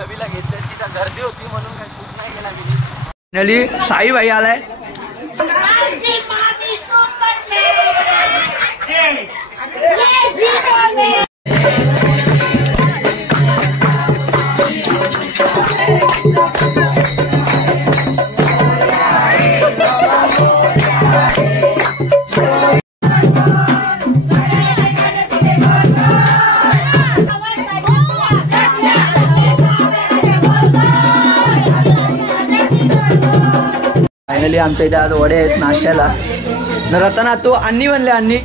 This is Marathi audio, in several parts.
फुलं बिला घेतले, तिथं गर्दी होती म्हणून काही शूट नाही केला मी. फायनली साई भाई आलाय. फायनली आमच्या इथे आज वडे आहेत नाश्त्याला. न रताना तो अन्नी म्हणले अन्नी.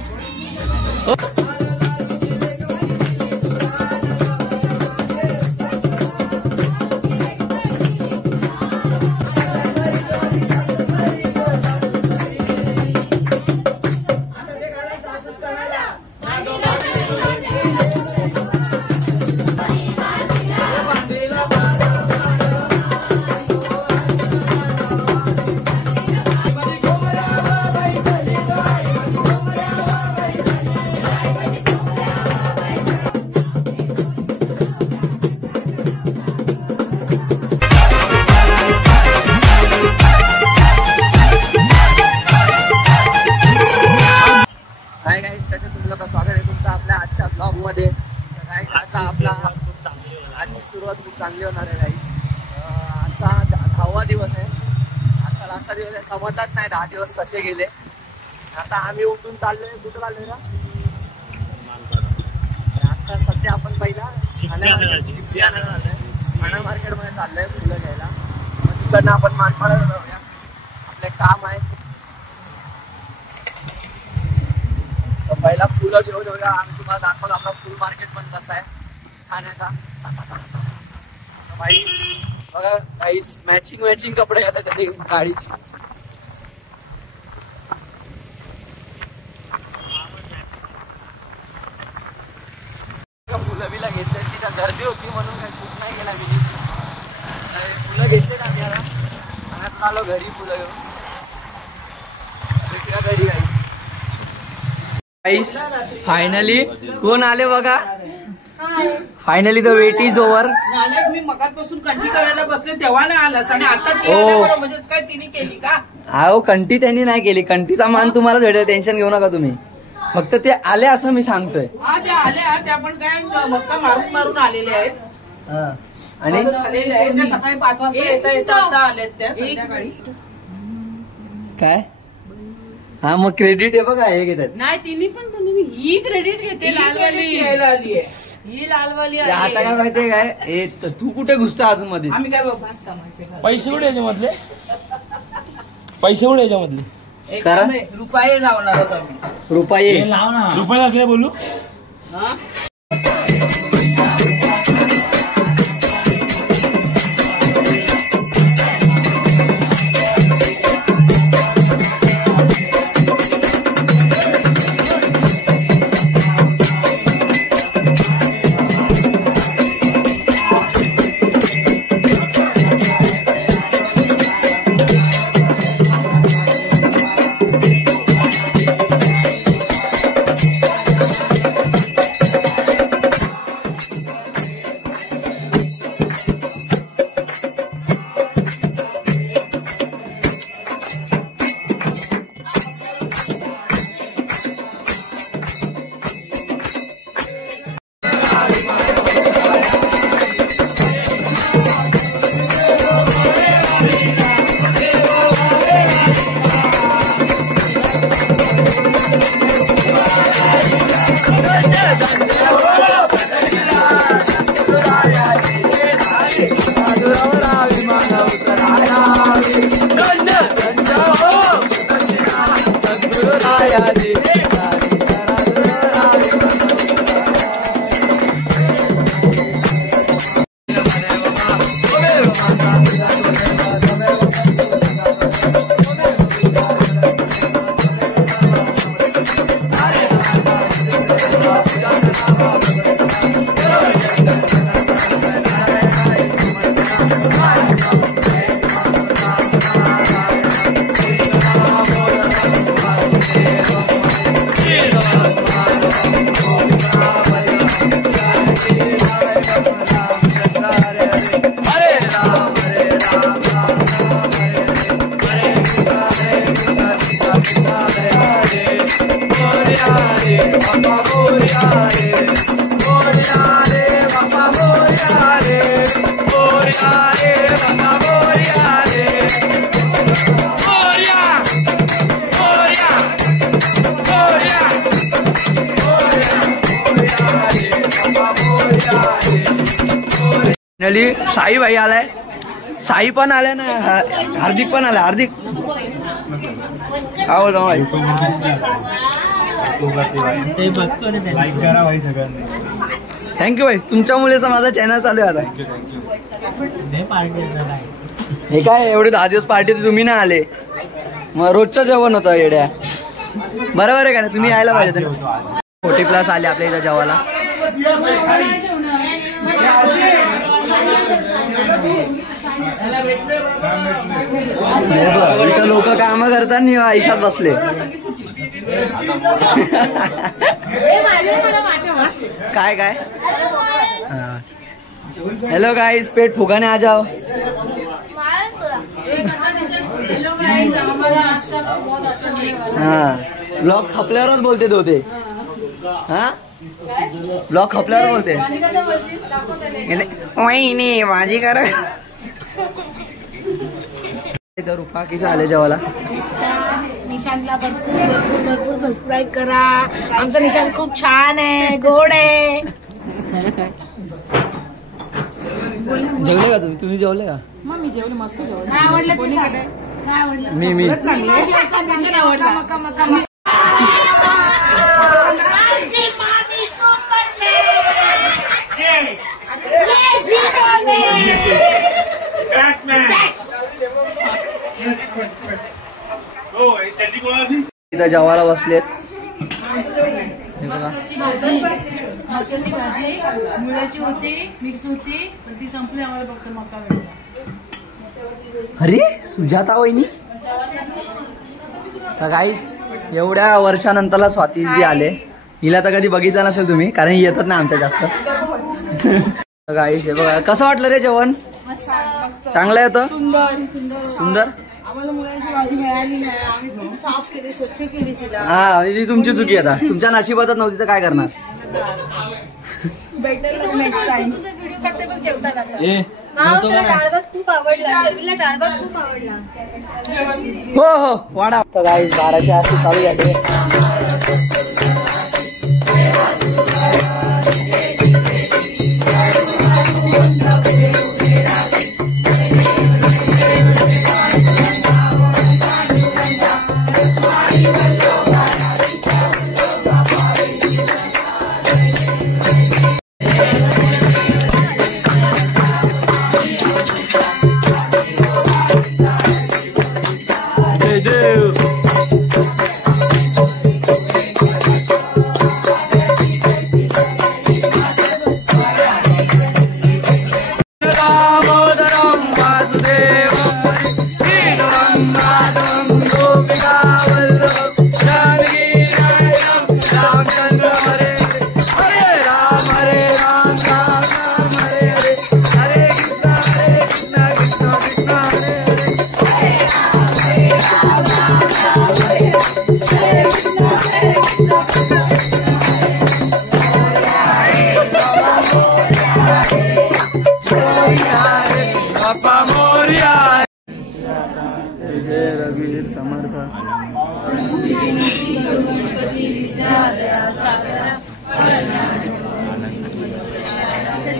स्वागत आहे तुमचं आपल्या आजच्या ब्लॉग मध्ये. आता आपला आजची सुरुवात खूप चांगली होणार आहे गाईज. आजचा 10वा दिवस आहे. आजचा लास्टचा दिवस आहे. समजलाच नाही 10 दिवस कसे गेले. आता आम्ही उठून चाललोय. कुठं चाललोय का? आता सध्या आपण पहिला ठाणा मार्केटमध्ये चाललोय फुलं घ्यायला. मग तिकडनं आपण मानपाड्याला जाऊया. आपले काम आहे. पहिला फुलं घेऊन येऊया. आम्ही तुम्हाला दाखवतो आपला फुल मार्केट पण कसं आहे ठाण्याचा. भाई बघा काही मॅचिंग कपडे घेतात त्यांनी गाडीची. फुलं बिला घेतले, तिथं गर्दी होती म्हणून काही शूट नाही केला मी. फुलं घेतले आम्ही आता आलो घरी. फुलं घेऊन घरी गाई. फायनली कोण आले बघा. Finally the wait is over. मी मगापासून कंटी करायला बसले तेव्हा नाही आलास आणि आता म्हणजे काय तिने केली का? अहो कंटी त्यांनी नाही केली. कंटीचा मान तुम्हालाच भेटेल. टेन्शन घेऊ नका तुम्ही. फक्त ते आले असं मी सांगतोय. हा त्या आल्या. त्या पण काय मस्का मारून आलेले आहेत. आणि सकाळी 5 वाजता येता आलेत त्या संध्याकाळी. काय हा मग क्रेडिट आहे बघा हे घेतात. नाही तिने पण ही क्रेडिट घेते. लालवाली घ्यायला आली आहे. ही लालवाली आता काय माहितीये काय तू कुठे घुसतो अजून मध्ये. आम्ही काय बाबा पैसे कुठे याच्यामधले? पैसे कुठे याच्यामधले? करा रुपये लावणार होतो आम्ही. रुपये लाव ना. रुपये लागले बोलू. रे मोरया रे बाबा मोरया रे मोरया मोरया मोरया फायनली साई भाई आलाय, साई पण आलाय ना, हार्दिक पण आलाय. हार्दिक काय बोलतो भाई? थँक्यू भाई, तुमच्यामुळेच माझा चॅनल चालू आहे आता. हे काय एवढे 10 दिवस पार्टी तुम्ही नाही आले, मग रोजचं जेवण होतं येड्या. बरोबर आहे का ना, तुम्ही यायला पाहिजे. 40+ आले आपल्या इथं जेवायला. इथं लोक काम करतात आयुष्यात बसले. काय काय हेलो गाइस, पेट फुगाने आ जाओ. हाँ ब्लॉग खपल्यावरच बोलते होते. हा ब्लॉग खपल्यावर बोलते. वहिनी माझी कर. रुपा किती आले जेवायला. निशांतला भरपूर सबस्क्राईब करा. आमचं निशांत खूप छान आहे, गोड आहे. जेवले का तुम्ही जेवले का? मग मी जेवले, मस्त जेवले. काय आवडलं ते सांग. काय आवडलं? मी इथं जेवायला बसलेत. हे बघा, मक्याची भाजी मुळ्याची होती, मिक्स होती, पण ती संपली. आम्हाला फक्त मका भेटला. अरे सुजाता वहिनी. तर गाईस एवढ्या वर्षानंतरला स्वाती दिदी आले. हिला तर कधी बघितलं नसेल तुम्ही, कारण ही येतच नाही आमच्या जास्त. गाईस हे बघा, कसं वाटलं रे जेवण? चांगलं होतं. सुंदर. आम्हाला मुळ्याची भाजी मिळाली नाही, आम्ही साफ केली, स्वच्छ केली तिला. हा ती तुमची चुकी. आता तुमच्या नशिबातच नव्हती तर काय करणार. नेक्स्ट टाइम व्हिडिओ करते बघ जेवताना. डाळभात खूप आवडला, शर्मिला डाळभात खूप आवडला. हो हो वाडा. तर गाईस 12च्या आसपास चालू झाले.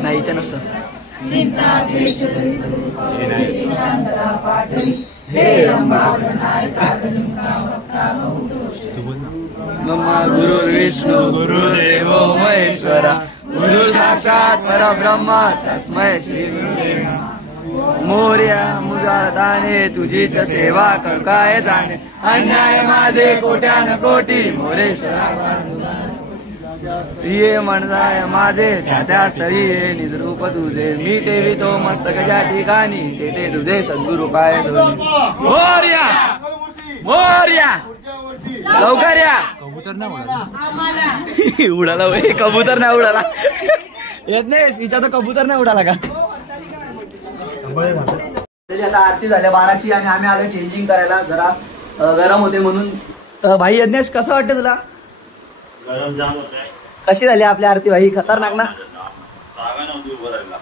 नाही इथे नसतं. गुरु विष्णु गुरुदेव महेश्वरा गुरु साक्षात परब्रह्म तस्मै श्री गुरुदेव मोर्या मुरादाने तुझीच सेवा कर काय जाणे अन्याय माझे कोट्यान कोटी मोरेश्वरा ये म्हणजाय माझे त्या स्थळी निजरूप तुझे मी ठेवितो मस्तकाच्या ठिकाणी तेथे तुझे सद्गुरु पाय मोर्या मोर्या लवकर या. कबूतर नाही उडाला. कबूतर नाही उडाला. येत नाही विचार तर कबूतर नाही उडाला का? आता आरती झाल्या 12ची आणि आम्ही आलो चेंजिंग करायला. जरा गरम होते म्हणून. भाई यज्ञेश कसं वाटतं तुला? गरम जाम होत आहे. कशी झाली आपली आरती भाई? खतरनाक ना? जागा नव्हती उभं राहिला.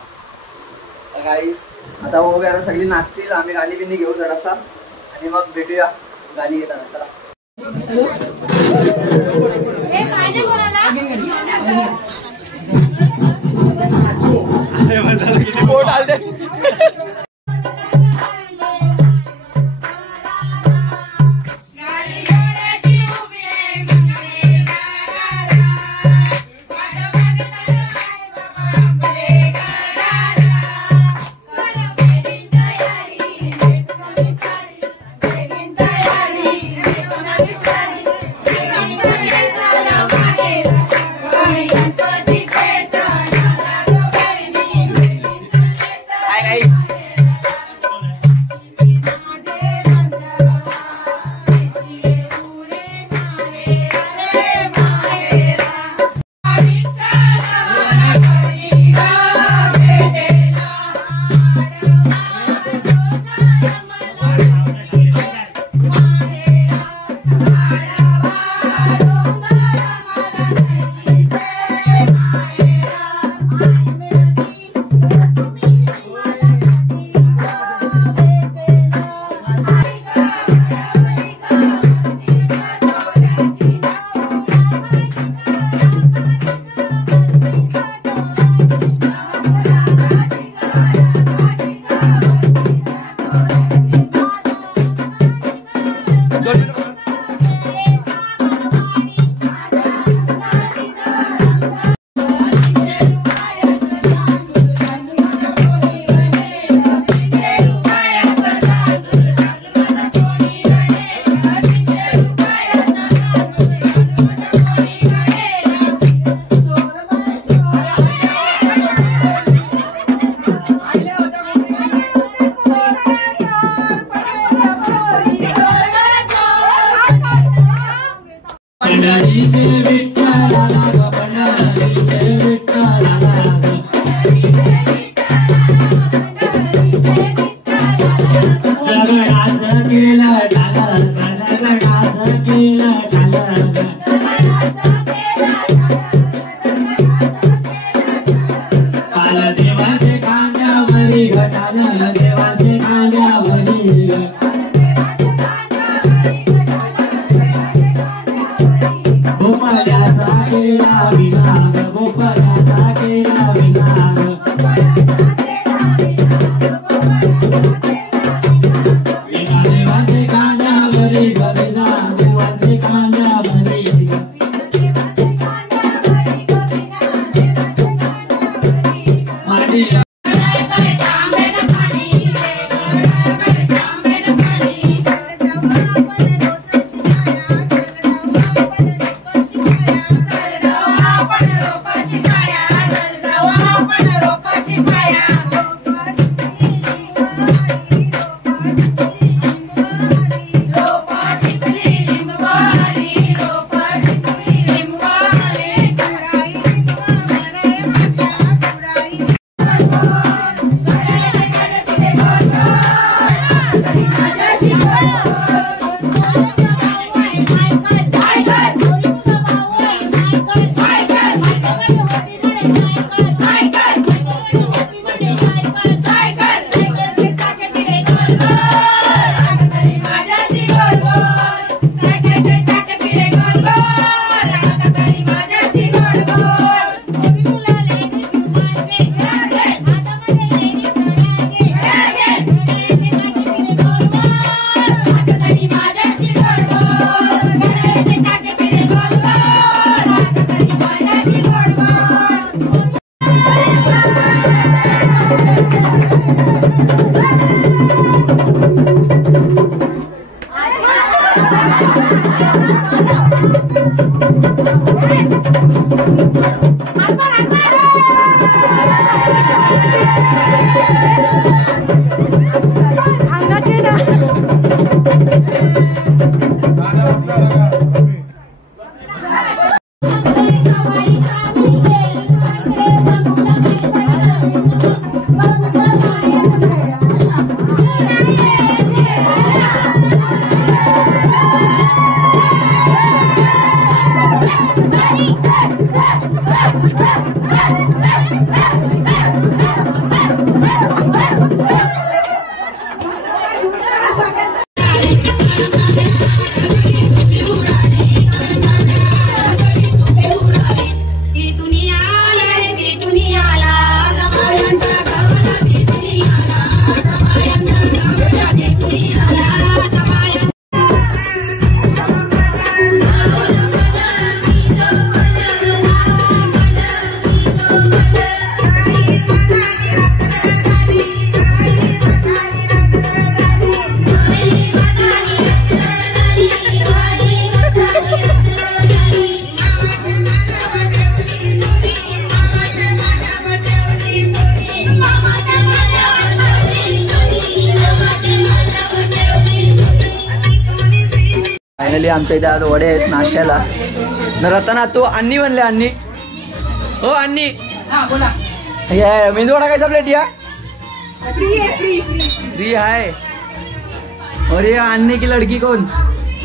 गाईस आता बघूया ना, सगळी नाचतील, आम्ही गाणी बिनी घेऊ जरासा आणि मग भेटूया गाणी घेताना. चला बोट आलते. Bye. फायनली आमच्या इथे आज वडे आहेत नाश्त्याला. न रताना तू अन्नी म्हणले अन्नी. हो अन्नी. हा बोला. हे मेंदूवडा कायचा प्लेट या फ्री आहे फ्री फ्री. फ्री आहे. अरे अन्नी की लड़की कौन?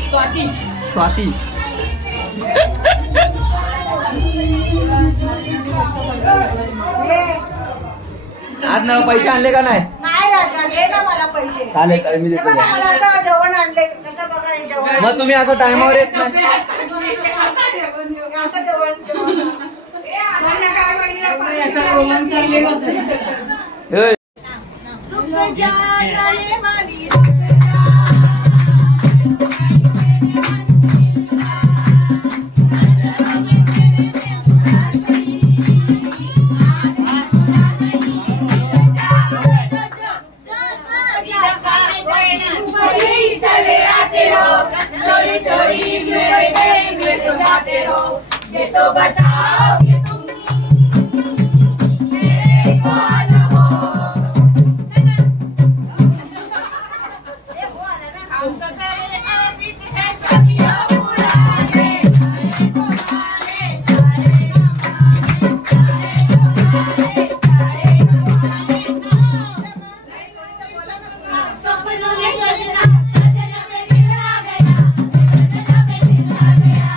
स्वाती. स्वाती. आज ना पैसे आणले का नाही? नाही राजा दे ना मला पैसे. चालेल चालेल मी देतो. मला असं जेवण आणले कसं बघा हे जेवण. मग तुम्ही असं टायमावर येत नाही. असं जेवण याचा रोमन चाललेला होय. ये तो बताओ कि तुम मेरे कौन हो. हम तो तेरे आशिक हैं सदियों पुराने. सपनों में सजना सजना में दिल आ गया. सजना में दिल आ गया.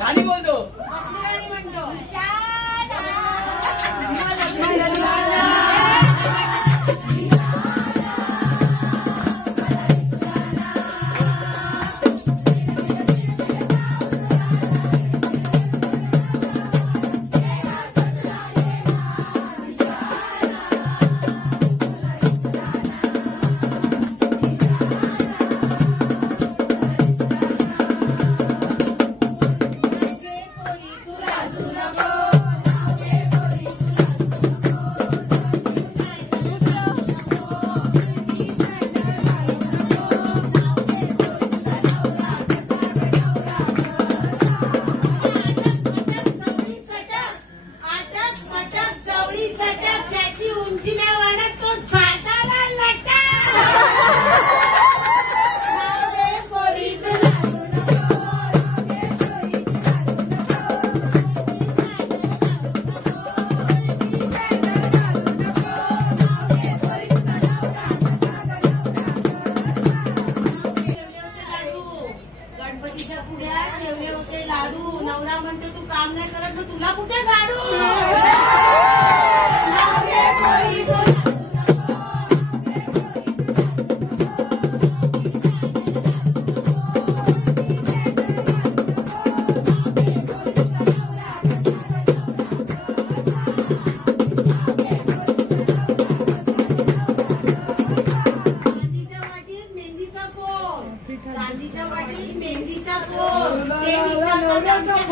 गाणी बोलतो गणपतीच्या पुढ्यात ठेवले होते लाडू. नवरा म्हणतो तू काम नाही करत मग तुला कुठे काढू. चांदीच्या वाटीत मेहंदीचा कोण ते विचारतात आमच्या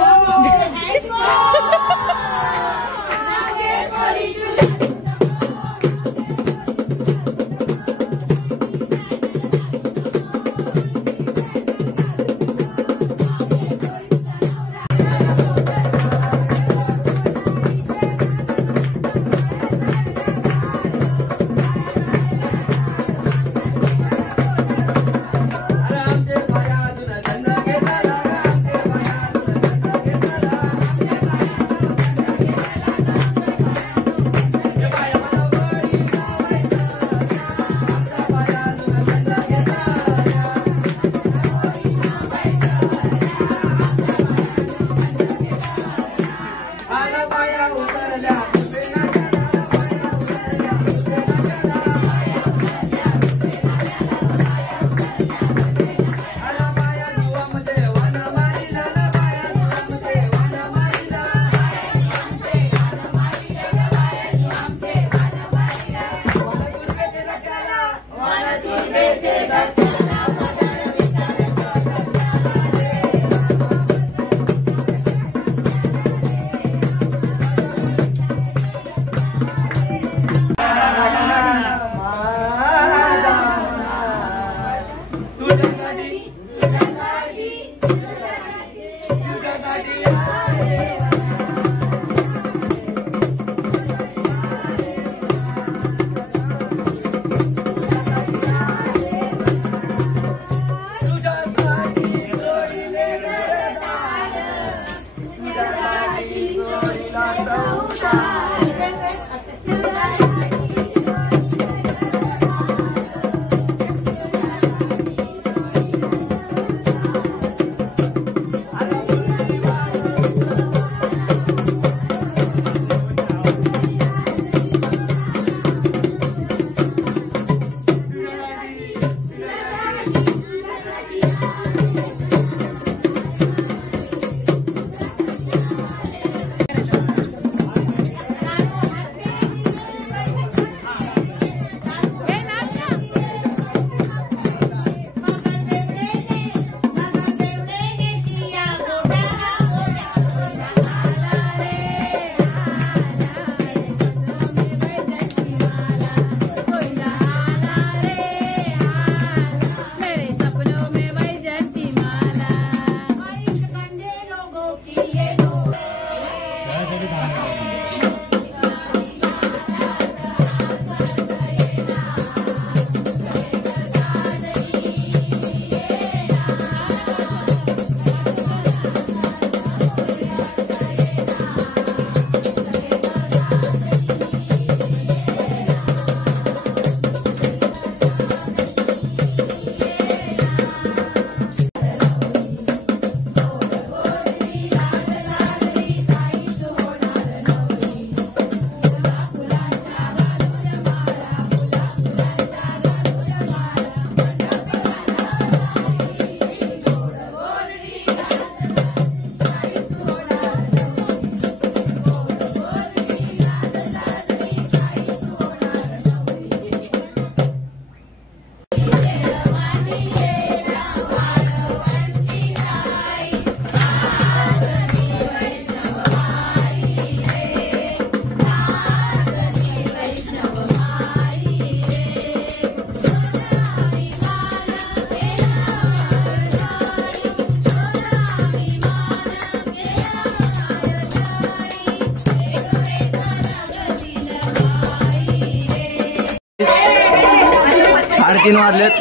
तीन वाजलेत.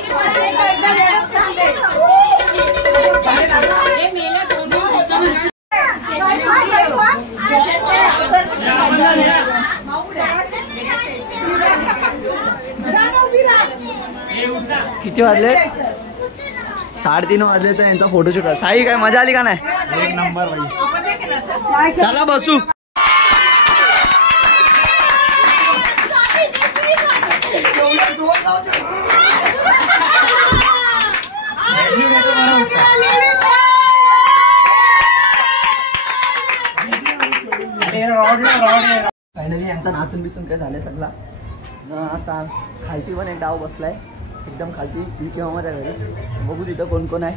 किती वाजले? 3:30 वाजले तर यांचा फोटोशूट आहे. साई काय मजा आली का नाही? एक नंबर भाई. चला बसू. फायनली यांचा नाचून बिचून काय झालं सगळा. आता खालती पण एक डाव बसलाय एकदम खालती विकी मामाच्या घरी. बघू तिथं कोण कोण आहे.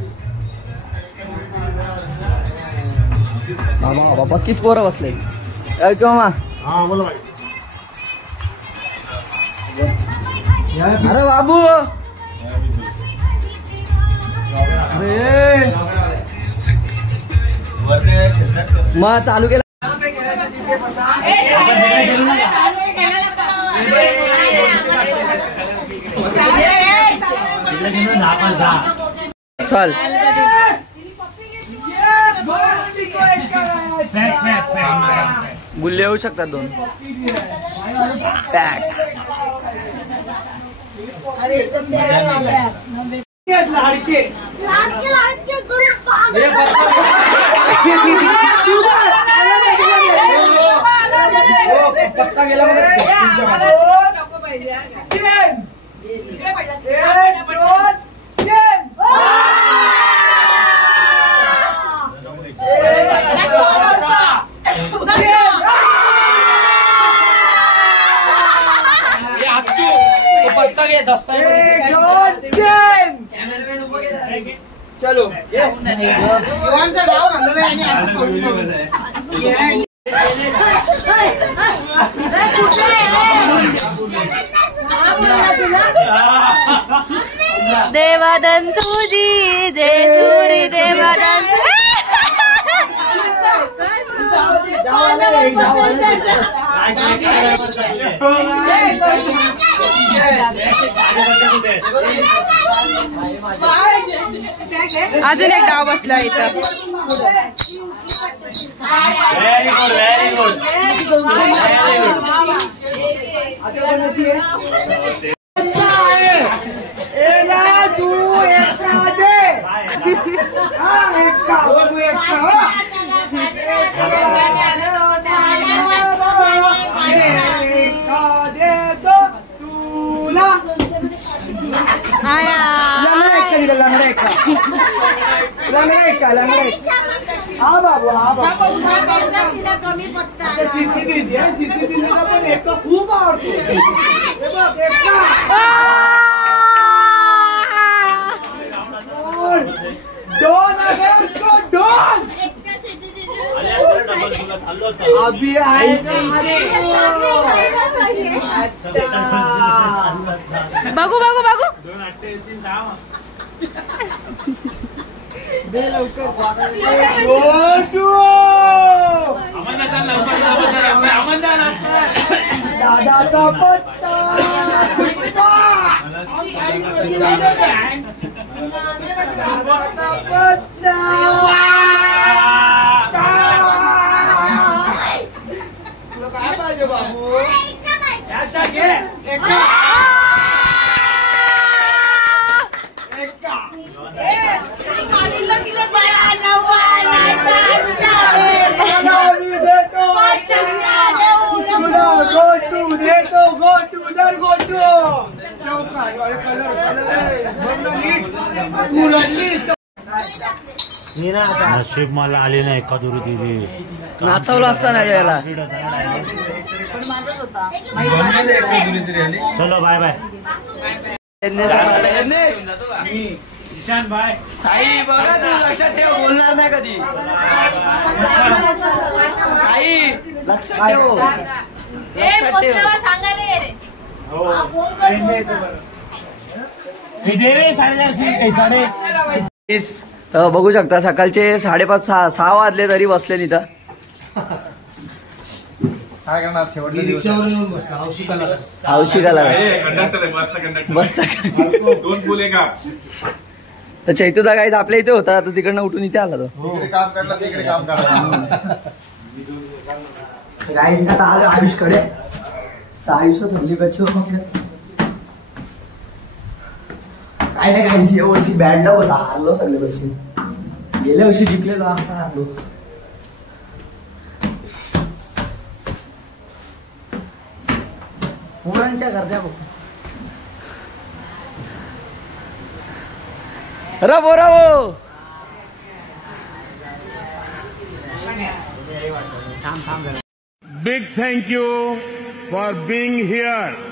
मामा बाबा किती पोरं बसले विकी मामा. हा बोला भाई. अरे बाबू मग चालू केला. चल गुल्ले येऊ शकतात 2 पॅक. पत्ता गेला पत्ता घे 10 चलो. देवादन तुझी जेजुरी देवादन. अजून एक डाव बसला इथं. Very good. खूप आवडतो. अभी आएगा. बघू बघू बघू. दादाचा पत्ता. काय पाहिजे बाबू. नशीब मला आली नाही कदुरी दिली. नाचवलं असताना यायला. चलो bye bye. Ishaan bye. Sai बघा तू लक्षात ठेव बोलणार नाही कधी. साई लक्षात ठेव. लक्षात ठेव. बघू शकता सकाळचे 5:30-6 वाजले तरी बसले इथं. काय करणार शेवटच्या हौशी कला बस. 2 फुले का तर चैतूदा गाईज आपल्या इथे होता आता तिकडनं उठून इथे आला तो. इकडे काम काढला तिकडे काम काढला. गाईंना तर आलं काय नाही काही या वर्षी बॅड लक होता, हारलो सगळे वर्षी. गेल्या वर्षी जिंकलेलो, आता हारलो. पोरांच्या करत्या बघ. रबो रबो. Big thank you for being here.